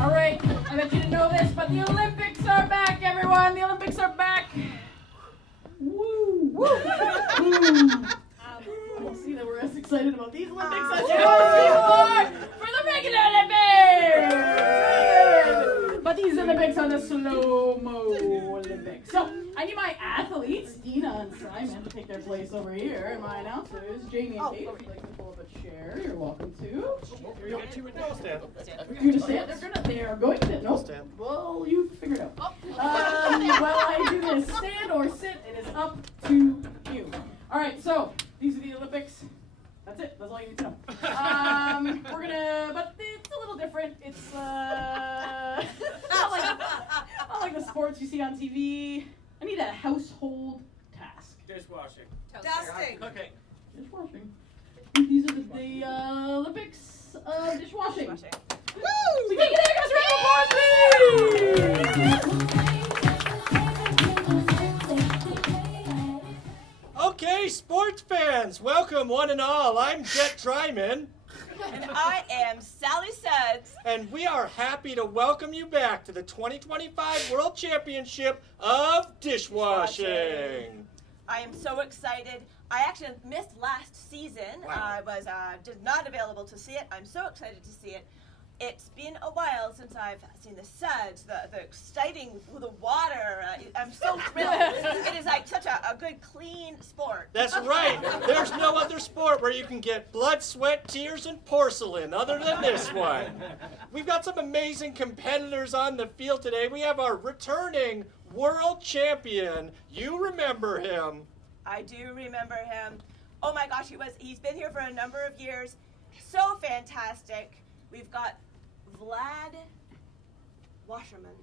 All right, I bet you didn't know this, but the Olympics are back, everyone. The Olympics are back. Woo! Woo! I don't see that we're as excited about these Olympics as you are for the regular Olympics. But these Olympics are the slow-mo Olympics. So I need my athletes, Dina and Simon, to take their place over here, and my announcers, Jamie and Kate, if you'd like to pull up a chair, you're welcome to. You're going to stand. They are going to. No. Stand. Well, you figure it out. While I do this, stand or sit, it is up to you. All right, so these are the Olympics. That's it. That's all you need to know. But it's a little different. It's not like the sports you see on TV. I need a household task. Dishwashing. Dusting. Okay. Dishwashing. These are the Olympics of dishwashing. Woo! So can you get there, guys? Round of applause, please! Okay, sports fans, welcome one and all. I'm Catharine. And I am Sally Suds. And we are happy to welcome you back to the 2025 World Championship of Dishwashing. I am so excited. I actually missed last season. Wow. I was just not available to see it. I'm so excited to see it. It's been a while since I've seen the suds, the exciting, the water. I'm so thrilled. It is like such a good, clean sport. That's right. There's no other sport where you can get blood, sweat, tears, and porcelain other than this one. We've got some amazing competitors on the field today. We have our returning world champion. You remember him. I do remember him. Oh my gosh, he's been here for a number of years. So fantastic. We've got Vlad Washerman.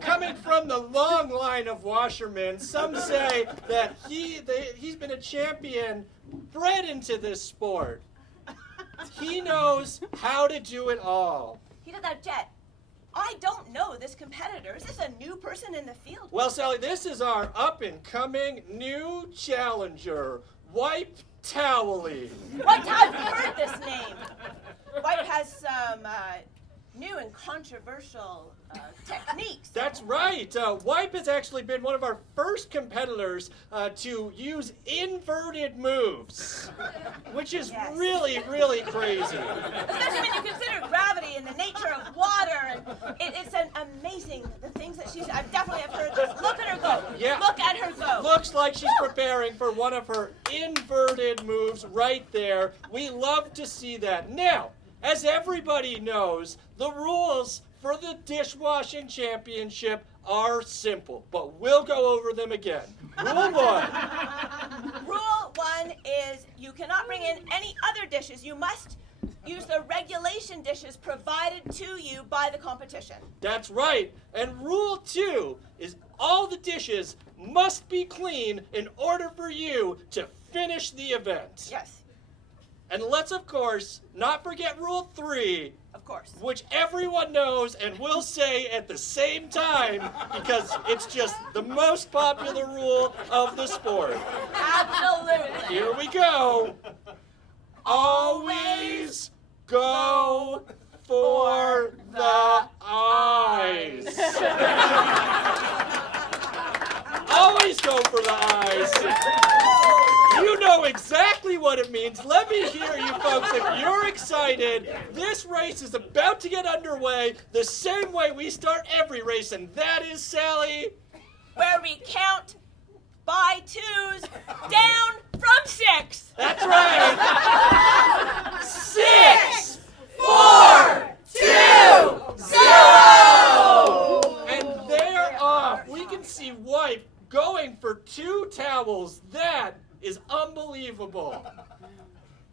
Coming from the long line of washermen, some say that he's been a champion bred into this sport. He knows how to do it all. He did that jet. I don't know this competitor. Is this a new person in the field? Well, Sally, this is our up-and-coming new challenger, Wipe Towley. White, I've heard this name. White has some new and controversial techniques. That's right. Wipe has actually been one of our first competitors to use inverted moves, which is really, really crazy. Especially when you consider gravity and the nature of water, and it's an amazing, the things that I definitely have heard this. Look at her go. Yeah. Look at her go. Looks like she's preparing for one of her inverted moves right there. We love to see that. Now, as everybody knows, the rules for the dishwashing championship are simple, but we'll go over them again. Rule 1. Rule 1 is you cannot bring in any other dishes. You must use the regulation dishes provided to you by the competition. That's right. And rule 2 is all the dishes must be clean in order for you to finish the event. Yes. And let's, of course, not forget rule 3, Of course. which everyone knows and will say at the same time because it's just the most popular rule of the sport. Absolutely. Here we go. Always go for the eyes. Always go for the eyes. You know exactly what it means. Let me hear you folks if you're excited. This race is about to get underway the same way we start every race, and that is, Sally, Where we count by twos down from 6. that's right. 6, 4, 2, 0. and they're off. We can see Wipe going for 2 towels. That is unbelievable.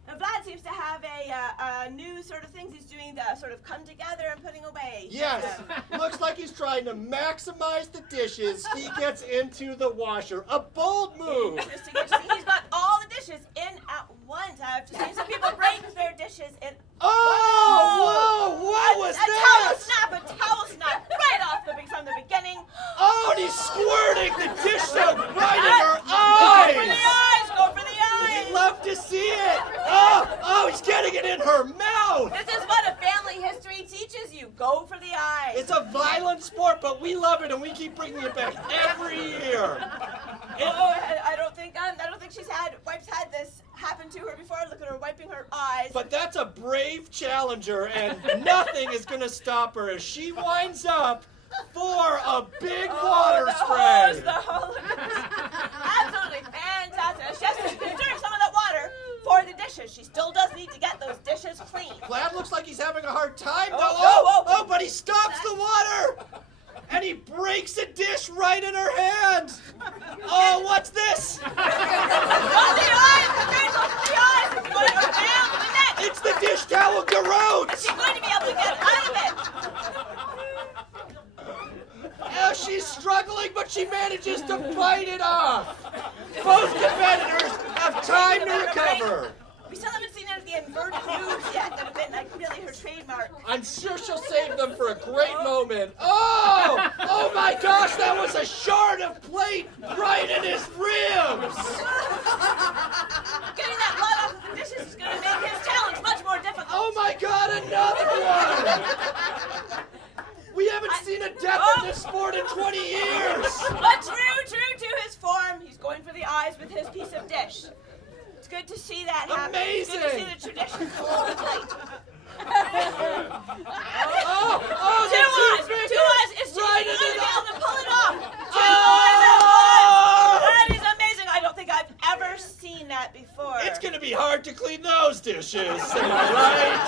Now, Vlad seems to have a new sort of things he's doing, the sort of come together and putting away. Yes, looks like he's trying to maximize the dishes he gets into the washer. A bold move. Interesting. He's got all the dishes in at once. I've just seen some people break their dishes in. Oh, whoa, what was that? A towel snap right off from the beginning. Oh, and he's squirting the dish soap right in her Go for the eyes. eyes! Go for the eyes! We'd love to see it. Oh, he's getting it in her mouth. This is what a family history teaches you. It's a violent sport, but we love it, and we keep bringing it back every year. I don't think she's had this happen to her before. Look at her wiping her eyes. But that's a brave challenger, and nothing is going to stop her as she winds up for a big water spray. The hose. Absolutely fantastic. She has to conserve some of that water for the dishes. She still does need to get those dishes clean. Glad looks like he's having a hard time, though. Oh, But he stops the water! And he breaks a dish right in her hand! Oh, what's this? Oh, the eyes! The eyes! It's going to her down to the neck! It's the dish towel garrote! She's going to be able to get out of it! She's struggling, but she manages to bite it off! Both competitors have time to recover! We still haven't seen any of the inverted moves yet that have been like really her trademark. I'm sure she'll save them for a great moment. Oh! Oh my gosh, that was a shard of plate right in his ribs! Getting that blood off of the dishes is going to make his challenge much more difficult. Oh my god, another one! We haven't seen a death in this sport in 20 years! But true to his form, he's going for the eyes with his piece of dish. It's good to see that happen. Amazing! It's good to see the tradition full of plate. Two eyes! Is she going to be able to pull it off? Two eyes at once! That is amazing. I don't think I've ever seen that before. It's gonna be hard to clean those dishes, am I right?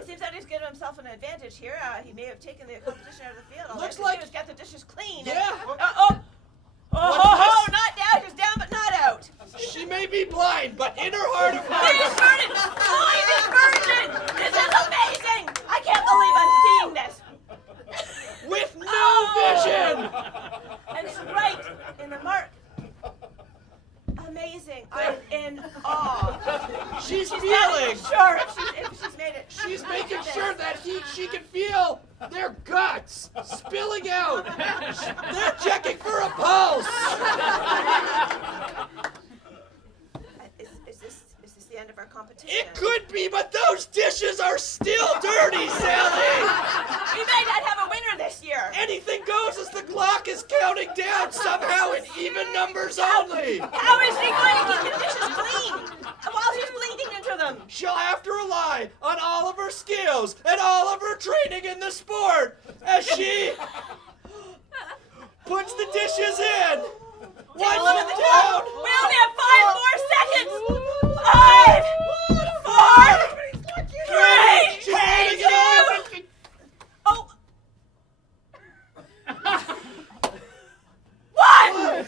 It seems that he's given himself an advantage here. He may have taken the competition out of the field. All Looks he has to like- do is get the dishes clean. Yeah. Not down, just down but not out. She may be blind, but in her heart of He's hearts, burning! Oh, he's virgin! This is amazing! I can't believe I'm seeing this. with no vision! And it's right in the mark. Amazing. I'm in awe. She's Not feeling. even sure if she's made it. She's making sure that she can feel their guts spilling out. They're checking for a pulse. Is this the end of our competition? It could be, but those dishes are still dirty, Sally. We may not have a winner this year. Anything goes as the clock is counting down somehow in even numbers only. How is he going to keep the dishes clean while he's bleeding into them? She'll have to rely on all of her skills and all of her training in the sport as she puts the dishes in. Wipes them down. We only have 5 more seconds. 5, 4, 3, She's holding it up. 2. Oh. 1.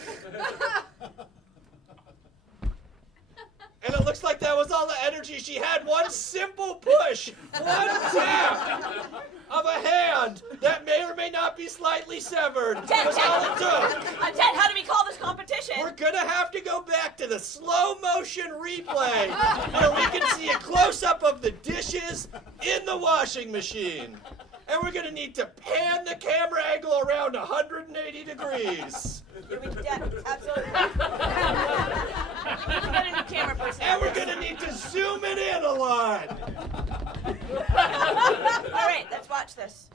And it looks like that was all the energy she had. One simple push, one tap of a hand that may or may not be slightly severed. Was all it took. Ted, how do we call this competition? We're gonna have to go back to the slow motion replay where we can see a close up of the dishes in the washing machine. And we're gonna need to pan the camera angle around 180 degrees. Absolutely. We got a new camera person. And we're gonna need to zoom it in a lot. All right, let's watch this.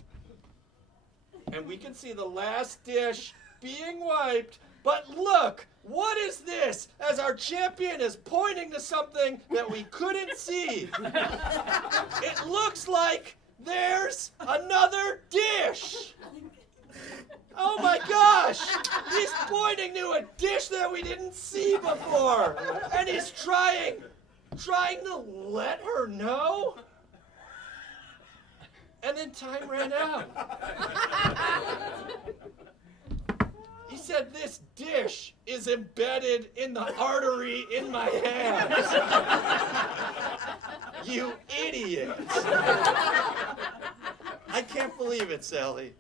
And we can see the last dish being wiped. But look, what is this? As our champion is pointing to something that we couldn't see. It looks like there's another dish. Oh my gosh! He's pointing to a dish that we didn't see before. And he's trying to let her know. And then time ran out. He said this dish is embedded in the artery in my hand. You idiot. I can't believe it, Sally.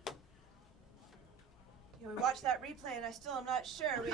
Yeah, we watched that replay and I still am not sure. We...